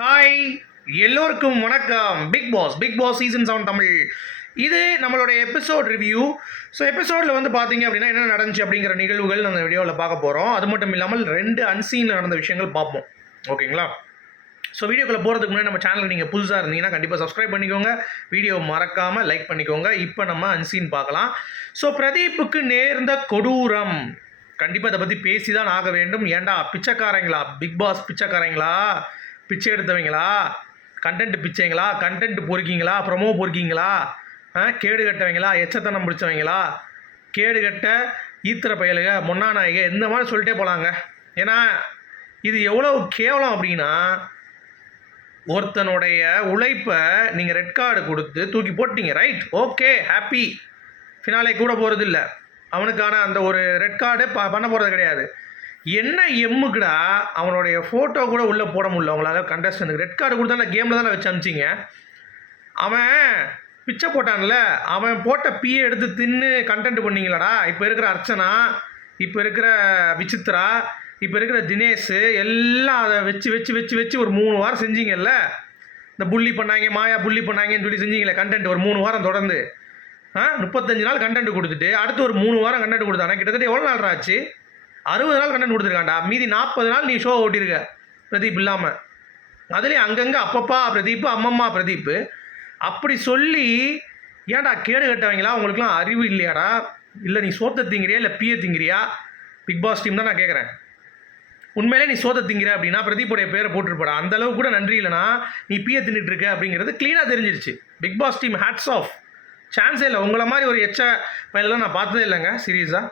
Hi எல்லோருக்கும் வணக்கம். Bigg Boss Bigg Boss season seven Tamil. இது நம்மளுடைய எபிசோட் ரிவ்யூ ஸோ எபிசோடில் வந்து பார்த்தீங்க அப்படின்னா என்ன நடந்துச்சு அப்படிங்கிற நிகழ்வுகள் அந்த வீடியோவில் பார்க்க போகிறோம் அது மட்டும் இல்லாமல் ரெண்டு அன்சீன் நடந்த விஷயங்கள் பார்ப்போம். ஓகேங்களா? ஸோ வீடியோக்குள்ளே போகிறதுக்கு முன்னாடி நம்ம சேனல் நீங்கள் புதுசாக இருந்தீங்கன்னா கண்டிப்பாக சப்ஸ்கிரைப் பண்ணிக்கோங்க. வீடியோ மறக்காமல் லைக் பண்ணிக்கோங்க. இப்போ நம்ம அன்சீன் பார்க்கலாம். ஸோ பிரதீப்புக்கு நேர்ந்த கொடூரம். கண்டிப்பாக இதை பற்றி பேசி தான் ஆக வேண்டும். ஏன்டா பிச்சைக்காரங்களா? பிக் பாஸ் பிச்சைக்காரங்களா? பிச்சை எடுத்தவங்களா? கண்டென்ட் பிச்சைங்களா? கண்டென்ட் பொறுக்கிங்களா? ப்ரொமோ பொறுக்கிங்களா? ஆ கேடு கட்டவங்களா? எச்சத்தனம் பிடிச்சவங்களா? கேடு கட்ட ஈத்திர பயலுக முன்னா நாயக இந்த மாதிரி சொல்லிட்டே போகலாங்க ஏன்னா இது எவ்வளோ கேவலம் அப்படின்னா ஒருத்தனுடைய உழைப்பை நீங்கள் ரெட் கார்டு கொடுத்து தூக்கி போட்டீங்க. ரைட் ஓகே ஹாப்பி ஃபினாலே கூட போகிறது இல்லை அவனுக்கான அந்த ஒரு ரெட் கார்டு ப பண்ண போகிறது கிடையாது. என்ன எம்முக்குடா அவனுடைய ஃபோட்டோ கூட உள்ளே போட முடியல அவங்களால கண்டஸ்டனுக்கு ரெட் கார்டு கொடுத்தா கேமில் தானே வச்சு அமிச்சிங்க அவன் பிச்சை போட்டான்ல அவன் போட்ட பிஏ எடுத்து தின்னு கண்டென்ட் பண்ணிங்களாடா? இப்போ இருக்கிற அர்ச்சனா இப்போ இருக்கிற விசித்ரா இப்போ இருக்கிற தினேஷ் எல்லாம் அதை வச்சு வச்சு வச்சு வச்சு ஒரு மூணு வாரம் செஞ்சீங்கல்ல? இந்த புள்ளி பண்ணாங்க மாயா புள்ளி பண்ணாங்கன்னு சொல்லி செஞ்சீங்களே கண்டென்ட் ஒரு மூணு வாரம் தொடர்ந்து. ஆ முப்பத்தஞ்சு நாள் கண்டென்ட் கொடுத்துட்டு அடுத்து ஒரு மூணு வாரம் கண்டென்ட் கொடுத்தானா கிட்டத்தட்ட எவ்வளோ நாள் ஆச்சு? அறுபது நாள் கண்டென்ட் கொடுத்துருக்காண்டா மீதி நாற்பது நாள் நீ ஷோ ஓட்டியிருக்க பிரதீப் இல்லாமல் அதுலேயும் அங்கங்கே அப்பப்பா பிரதீப் அம்மம்மா பிரதீப். அப்படி சொல்லி ஏன்டா கேடு கட்டவங்களா? உங்களுக்குலாம் அறிவு இல்லையாடா? இல்லை நீ சோத்த திங்கிறியா? இல்லை பிய திங்கிறியா? பிக் பாஸ் டீம் தான் நான் கேட்குறேன் உண்மையிலே நீ சோத்த திங்கிற அப்படின்னா பிரதீப்புடைய பேரை போட்டுருப்படா. அந்த அளவு கூட நன்றி இல்லைனா நீ பிய தின்னுட்டு இருக்க அப்படிங்கிறது க்ளீனாக தெரிஞ்சிருச்சு. Bigg Boss team hats off சான்ஸே இல்லை. உங்களை மாதிரி ஒரு எச்ச பயிலெலாம் நான் பார்த்ததே இல்லைங்க. சீரியஸாக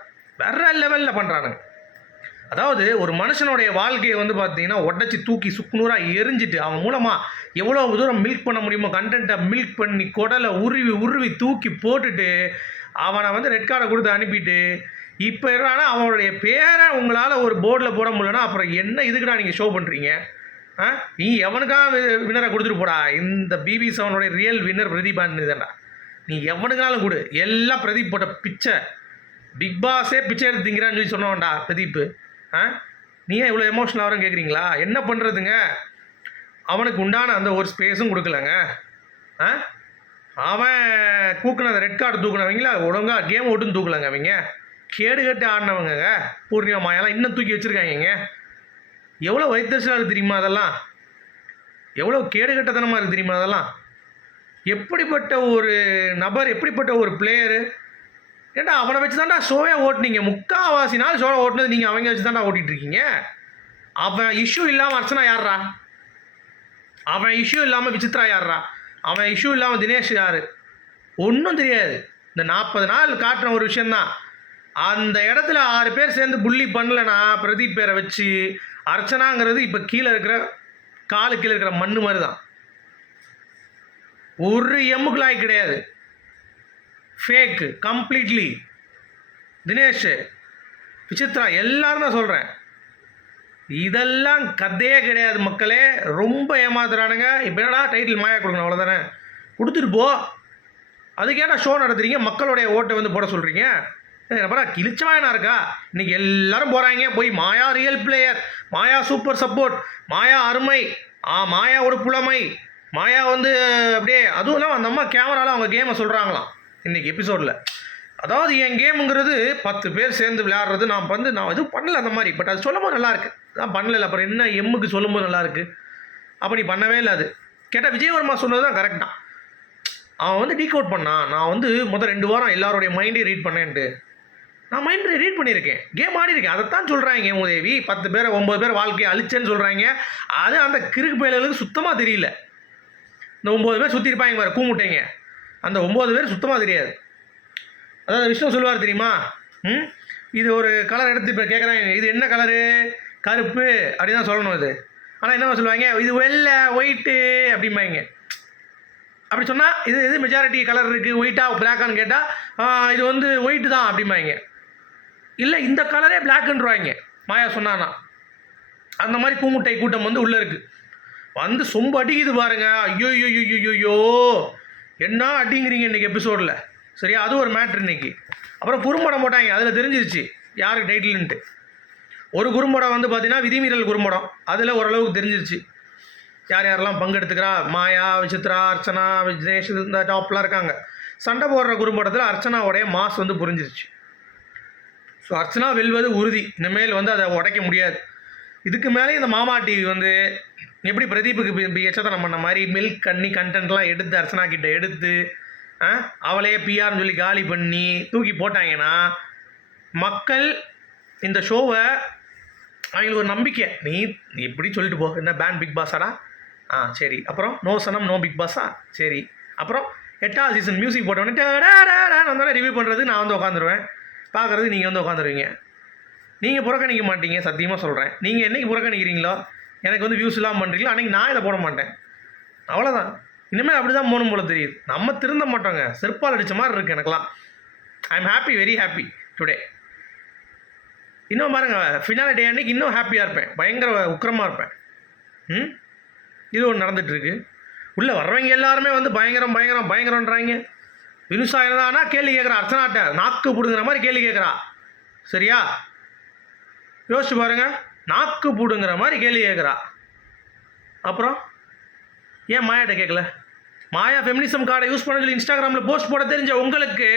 வேற லெவலில் பண்ணுறானுங்க அதாவது ஒரு மனுஷனுடைய வாழ்க்கையை வந்து பார்த்தீங்கன்னா உடச்சி தூக்கி சுக்குநூறாக எரிஞ்சிட்டு அவன் மூலமாக எவ்வளோ தூரம் மில்க் பண்ண முடியுமோ கண்டென்ட்டை மில்க் பண்ணி குடலை உருவி உருவி தூக்கி போட்டுட்டு அவனை வந்து ரெட் கார்டை கொடுத்து அனுப்பிட்டு இப்போ என்னன்னா அவனுடைய பேரை உங்களால் ஒரு போர்டில் போட முடியலன்னா அப்புறம் என்ன இதுக்குடா நீங்கள் ஷோ பண்ணுறீங்க ஆ? நீ எவனுக்காக வின்னரை கொடுத்துட்டு போடா? இந்த பிபி செவனுடைய ரியல் வின்னர் பிரதீப் தான்டா நீ எவனுக்காலும் கொடு. எல்லாம் பிரதீப் போட்ட பிச்சை. பிக் பாஸே பிச்சை எடுத்துங்கிறான்னு சொல்லி சொன்னவன்டா பிரதீப் ஆ? நீ ஏன் இவ்வளோ எமோஷனல் ஆகிறோம் கேட்குறீங்களா என்ன பண்ணுறதுங்க அவனுக்கு உண்டான அந்த ஒரு ஸ்பேஸும் கொடுக்கலங்க. ஆ? அவன் தூக்குன அந்த ரெட் கார்டு தூக்குனவங்களா ஒழுங்காக கேம் ஓட்டுன்னு தூக்கலங்க அவங்க. கேடு கட்டு ஆடினவங்கங்க. பூர்ணிமா மாயெல்லாம் இன்னும் தூக்கி வச்சுருக்காங்க எவ்வளோ வைத்தறிச்சலாக தெரியுமா அதெல்லாம்? எவ்வளோ கேடு கட்டத்தனமாக இருக்குது தெரியுமா அதெல்லாம்? எப்படிப்பட்ட ஒரு நபர் எப்படிப்பட்ட ஒரு பிளேயரு ஏன்டா அவனை வச்சு தான்டா ஷோவே ஓட்டுனீங்க. முக்காவாசி நாள் ஷோவை ஓட்டினது நீங்கள் அவங்க வச்சு தான்டா ஓட்டிகிட்டு இருக்கீங்க அவன் இஷ்யூ இல்லாமல் அர்ச்சனா யார்ரா அவன் இஷ்யூ இல்லாமல் விசித்ரா யார்ரா அவன் இஷ்யூ இல்லாமல் தினேஷ் யார்? ஒன்றும் தெரியாது. இந்த நாற்பது நாள் காட்டுற ஒரு விஷயந்தான் அந்த இடத்துல ஆறு பேர் சேர்ந்து புள்ளி பண்ணலனா பிரதீப் பேரை வச்சு அர்ச்சனாங்கிறது இப்போ கீழே இருக்கிற காலு கீழே இருக்கிற மண்ணு மாதிரி தான் ஒரு எம்முக்குலாய் கிடையாது. ஃபேக்கு கம்ப்ளீட்லி தினேஷ் விசித்ரா எல்லாரும் நான் சொல்கிறேன் இதெல்லாம் கதையே கிடையாது மக்களே. ரொம்ப ஏமாத்துறானுங்க. இப்போ என்னடா டைட்டில் மாயா கொடுக்கணும் அவ்வளோதானே கொடுத்துட்டு போ. அதுக்கு ஷோ நடத்துறீங்க? மக்களுடைய ஓட்டை வந்து போட சொல்கிறீங்க அப்புறம் கிழிச்சவாயனா இருக்கா? இன்னைக்கு எல்லாரும் போகிறாங்க போய் Maya real player Maya super support Maya அருமை ஆ மாயாவோட புலமை மாயா வந்து அப்படியே அதுவும் இல்லாமல் அந்த அம்மா கேமராவில் அவங்க கேமை சொல்கிறாங்களாம் இன்றைக்கி எபிசோடில் அதாவது என் கேமுங்கிறது பத்து பேர் சேர்ந்து விளையாடுறது நான் வந்து நான் எதுவும் பண்ணல அந்த மாதிரி. பட் அது சொல்லும்போது நல்லாயிருக்கு நான் பண்ணல அப்புறம் என்ன எம்முக்கு சொல்லும்போது நல்லா இருக்கு? அப்போ நீ பண்ணவே இல்லை அது. கேட்டால் விஜயவர்மா சொன்னது தான் கரெக்டாக அவன் வந்து டீக் அவுட் பண்ணான் நான் வந்து முதல் ரெண்டு வாரம் எல்லாருடைய மைண்டையும் ரீட் பண்ணேன்ட்டு. நான் மைண்ட் ரீட் பண்ணியிருக்கேன். கேம் ஆடி இருக்கேன் அதைத்தான் சொல்கிறாங்க உதவி. பத்து பேர் ஒம்பது பேர் வாழ்க்கையை அழிச்சேன்னு சொல்கிறாங்க அது அந்த கிறுக்கு பயல்களுக்கு சுத்தமாக தெரியல. இந்த ஒம்பது பேர் சுற்றி வேறு கூமுட்டைங்க. அந்த ஒம்பது பேர் சுத்தமாக தெரியாது. அதாவது விஷ்ணு சொல்லுவார் தெரியுமா? ம்? இது ஒரு கலர் எடுத்து இப்போ கேட்குறாங்க இது என்ன கலரு கருப்பு. அப்படின்னு தான் சொல்லணும் இது ஆனால் என்ன சொல்லுவாங்க? இது வெள்ளை ஒயிட்டு அப்படிம்பாங்க. அப்படி சொன்னால் இது இது மெஜாரிட்டி கலர் இருக்குது ஒயிட்டாக பிளாக்கான்னு கேட்டால் இது வந்து ஒயிட்டு தான் அப்படிம்பாங்க. இல்லை இந்த கலரே பிளாக்குன்றவாங்க மாயா சொன்னானா. அந்த மாதிரி பூமுட்டை கூட்டம் வந்து உள்ளே இருக்குது வந்து சொம்பு அடிக்குது பாருங்க. ஐயோ ஐயோ ஐயோ ஐயோ. என்ன அடிங்கிறீங்க இன்றைக்கி எபிசோடில் சரியா? அது ஒரு மேட்ரு இன்னைக்கு. அப்புறம் குறும்படம் போட்டாங்க. அதில் தெரிஞ்சிருச்சு. யாருக்கு டைட்டில்ன்ட்டு ஒரு குறும்படம் வந்து பார்த்தீங்கன்னா விதிமீறல் குறும்படம். அதில் ஓரளவுக்கு தெரிஞ்சிருச்சு. யார் யாரெல்லாம் பங்கெடுத்துக்கிறா? மாயா விசித்ரா அர்ச்சனா விக்னேஷ் இந்த டாப்லாம் இருக்காங்க. சண்டை போடுற குறும்படத்தில் அர்ச்சனாவுடைய மாஸ் வந்து புரிஞ்சிருச்சு. ஸோ அர்ச்சனா வெல்வது உறுதி. இனிமேல் வந்து அதை உடைக்க முடியாது. இதுக்கு மேலே இந்த மாமா டிவி வந்து எப்படி பிரதீப்புக்கு பி- எச்சத்தனம் பண்ண மாதிரி மில்க் கண்ணி கண்டென்ட்லாம் எடுத்து அர்ச்சனா கிட்ட எடுத்து ஆ, அவளையே பிஆர்னு சொல்லி காலி பண்ணி தூக்கி போட்டாங்கன்னா மக்கள் இந்த ஷோவை அவங்களுக்கு ஒரு நம்பிக்கை. நீ எப்படி சொல்லிட்டு போ. என்ன பேன் பிக் பாஸாடா ஆ சரி. அப்புறம் நோ சனம் நோ பிக் பாஸா சரி. அப்புறம் எட்டாவது சீசன் மியூசிக் போட்டோடனே வந்தோடனே ரிவ்யூ பண்ணுறது நான் வந்து உட்காந்துருவேன் பார்க்குறது நீங்கள் வந்து உட்காந்துருவீங்க நீங்கள் புறக்கணிக்க மாட்டீங்க சத்தியமாக சொல்கிறேன் நீங்கள் என்னைக்கு புறக்கணிக்கிறீங்களோ எனக்கு வந்து வியூஸ் இல்லாமல் பண்ணுறீங்களா அன்றைக்கி நான் இதை போட மாட்டேன். அவ்வளோதான் இனிமேல் அப்படி தான் போகணும் போல தெரியுது. நம்ம திருந்த மாட்டோங்க. செருப்பால் அடித்த மாதிரி இருக்குது எனக்குலாம் I am happy very happy today இன்னும் பாருங்க ஃபினால டே அன்னைக்கு இன்னும் ஹாப்பியாக இருப்பேன். பயங்கர உக்கிரமாக இருப்பேன். ம்? இது ஒன்று நடந்துகிட்ருக்கு உள்ளே வர்றவங்க எல்லாருமே வந்து பயங்கரம் பயங்கரம் பயங்கரன்றாங்க வினுசா கேள்வி கேட்குறா அர்ச்சனாட்ட நாக்கு பிடுங்குற மாதிரி கேள்வி கேட்குறா. சரியா? யோசிச்சு பாருங்கள் நாக்கு பூடுங்கிற மாதிரி கேள்வி கேட்குறா. அப்புறம்? ஏன் மாயாட்ட கேட்கல? மாயா ஃபெமினிசம் கார்டை யூஸ் பண்ண சொல்லி இன்ஸ்டாகிராமில் போஸ்ட் போட தெரிஞ்ச உங்களுக்கு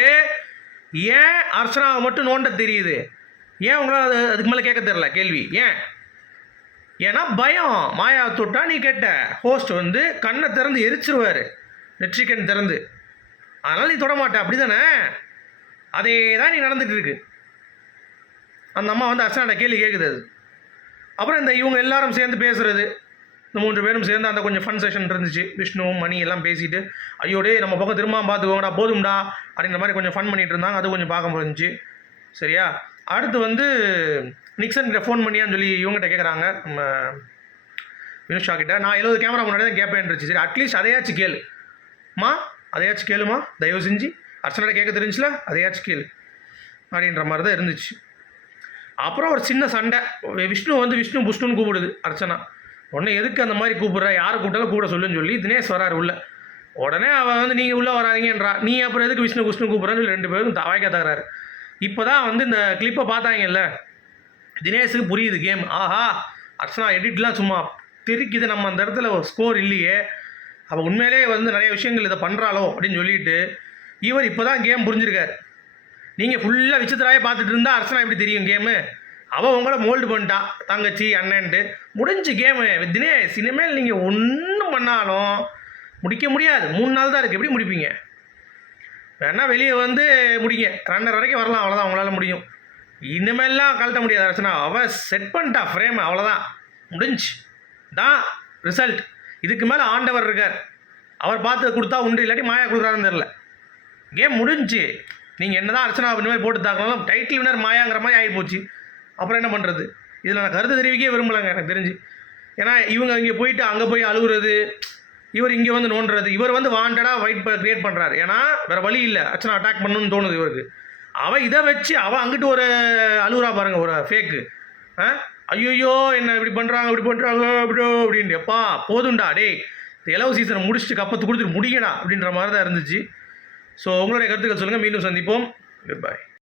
ஏன் அர்ச்சனாவை மட்டும் நோண்ட தெரியுது? ஏன் உங்களால் அது அதுக்கு மேலே கேட்க தெரில கேள்வி? ஏன்? ஏன்னா பயம். மாயா தொட்டா நீ கேட்ட ஹோஸ்ட் வந்து கண்ணை திறந்து எரிச்சிருவார். நெற்றிக்கண் திறந்து. அதனால் நீ தொட மாட்ட. அப்படி தானே அதே தான் நீ நடந்துகிட்டு இருக்கு. அந்த அம்மா வந்து அர்ச்சனாட்ட கேள்வி கேட்குது அது. அப்புறம் இந்த இவங்க எல்லாரும் சேர்ந்து பேசுகிறது இந்த மூன்று பேரும் சேர்ந்து அந்த கொஞ்சம் ஃபன் செஷன் இருந்துச்சு. விஷ்ணுவும் மணி எல்லாம் பேசிட்டு ஐயோடே நம்ம பக்கம் திரும்ப பார்த்துக்கோங்கடா போதும்டா அப்படின்ற மாதிரி கொஞ்சம் ஃபன் பண்ணிட்டு இருந்தாங்க. அது கொஞ்சம் பார்க்க முடிஞ்சுச்சு. சரியா? அடுத்து வந்து நிக்சன் ஃபோன் பண்ணியான்னு சொல்லி இவங்ககிட்ட கேட்குறாங்க நம்ம வினுஷா கிட்ட நான் எழுபது கேமரா முன்னாடி தான் கேட்பேன் இருந்துச்சு. சரி அட்லீஸ்ட் அதையாச்சும் கேளு. மா அதையாச்சும் கேளுமா? தயவு செஞ்சு அர்ச்சனை கேட்க தெரிஞ்சுல அதையாச்சும் கேளு. அப்படின்ற மாதிரி தான் இருந்துச்சு. அப்புறம் ஒரு சின்ன சண்டை. விஷ்ணு வந்து விஷ்ணு புஷ்ணுன்னு கூப்பிடுது அர்ச்சனா. உடனே எதுக்கு அந்த மாதிரி கூப்பிட்ற? யாரை கூப்பிட்டாலும் கூட சொல்லுன்னு சொல்லி தினேஷ் வராரு உள்ள. உடனே அவன் வந்து நீங்கள் உள்ளே வராதீங்கன்றா. நீ அப்புறம் எதுக்கு விஷ்ணு விஷ்ணு கூப்பிட்றான்னு சொல்லி ரெண்டு பேரும் தவாய்க்க தகராறு. இப்போ தான் வந்து இந்த கிளிப்பை பார்த்தாங்கல்ல? தினேஷுக்கு புரியுது கேம். ஆஹா அர்ச்சனா எடிட்லாம் சும்மா தெரிக்குது. நம்ம அந்த இடத்துல ஸ்கோர் இல்லையே. அவள் உண்மையிலே வந்து நிறைய விஷயங்கள் இதை பண்ணுறாளோ அப்படின்னு சொல்லிட்டு இவர் இப்போ தான் கேம் புரிஞ்சிருக்காரு. நீங்கள் ஃபுல்லாக விசித்திராயே பார்த்துட்டு இருந்தால் அர்ச்சனா எப்படி தெரியும் கேமு அவள் உங்களை மோல்டு பண்ணிட்டான் தங்கச்சி அண்ணன்ட்டு. முடிஞ்சு கேமு தினேஷ் இனிமேல் நீங்கள் ஒன்றும் பண்ணாலும் முடிக்க முடியாது. மூணு நாள் தான் இருக்குது எப்படி முடிப்பீங்க? வேணால் வெளியே வந்து முடிங்க. ரெண்டரை வரைக்கும் வரலாம். அவ்வளோதான் அவங்களால முடியும். இனிமேல்லாம் கழட்ட முடியாது அரசனா. அவள் செட் பண்ணிட்டா ஃப்ரேம் அவ்வளோதான் முடிஞ்சு. தான் ரிசல்ட் இதுக்கு மேலே ஆண்டவர் இருக்கார். அவர் பார்த்து கொடுத்தா உண்டு. இல்லாட்டி மாயா கொடுக்குறாருன்னு தெரில கேம் முடிஞ்சு. நீங்கள் என்ன தான் அர்ச்சனா இந்த மாதிரி போட்டு தாக்கணும் டைட்டில் வினர் மாயாங்கிற மாதிரி ஆகி போச்சு. அப்புறம் என்ன பண்ணுறது இதில் நான் கருத்து தெரிவிக்கவே விரும்பலைங்க எனக்கு தெரிஞ்சு. ஏன்னா இவங்க இங்கே போயிட்டு அங்கே போய் அழுகுறது இவர் இங்கே வந்து நோண்டுறது இவர் வந்து வாண்டடாக வைட் கிரியேட் பண்ணுறாரு ஏன்னா வேறு வழி இல்லை. அர்ச்சனா அட்டாக் பண்ணணும்னு தோணுது இவருக்கு. அவள் இதை வச்சு அவள் அங்கிட்டு ஒரு அழுகுறா பாருங்கள் ஒரு ஃபேக்கு ஆ? ஐயோயோ என்ன இப்படி பண்ணுறாங்க இப்படி பண்ணுறாங்க அப்படியோ அப்படின்னு எப்பா போதும்டா டேய் இந்த இலவு சீசனை முடிச்சுட்டு கப்பத்து கொடுத்துட்டு முடியடா அப்படின்ற மாதிரி தான் இருந்துச்சு. ஸோ உங்களுடைய கருத்துக்கள் சொல்லுங்கள் மீண்டும் சந்திப்போம். Good bye